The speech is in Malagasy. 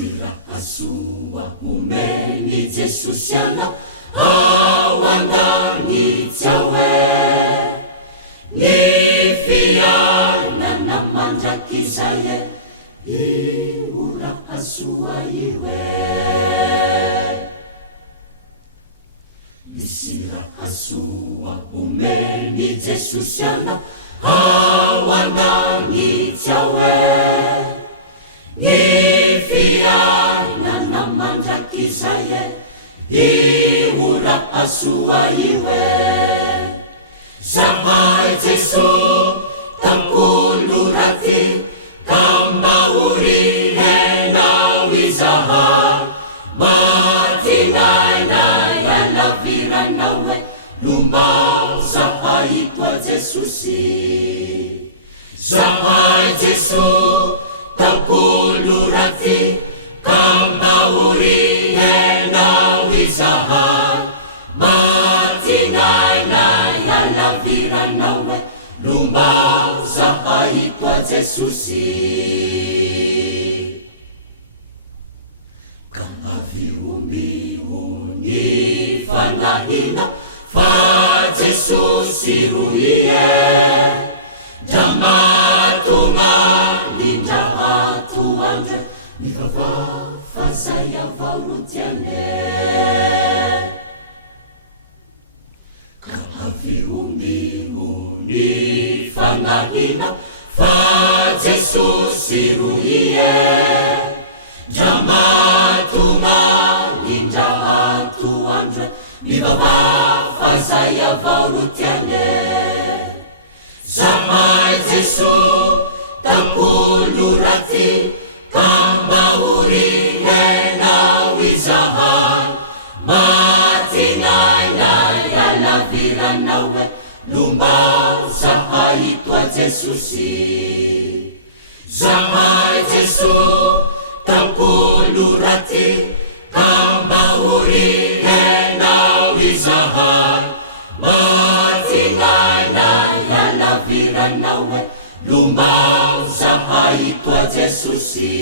Sirahasoa omeny Jesosy ana ao an-danitsy ny fiainana mandraky izay io rahasoa io misy rahasoa omeny Jesosy ana ao an-danitsy ny fiainana mandraky izay io rahasoa io zahay Jesosy tankolo raty ka mahorihenao izahay matinainay alaviranao lombao zahay toa Jesosy zahay Jesosy tankolo raty ka mahorihenao izahay matinainay alaviranao lombao zahay toa Jesosy ka maviombiony fanahina fa Jesosy roie dra matonga nindra atoandra ny vavafa zay avao ro tiane ka maviombiony fanahina fa Jesosy roie dra matonga nindra atoandra ny vavafa zay avao ro tiane zahay Jesosy tankolo raty ka mahorihenao izahay matinainay alaviranao lombao zahay toa Jesosy zahay Jesosy tankolo raty ka mahorihenao izahay matinainay alaviranao, lumbao sa hai tua Jessusi.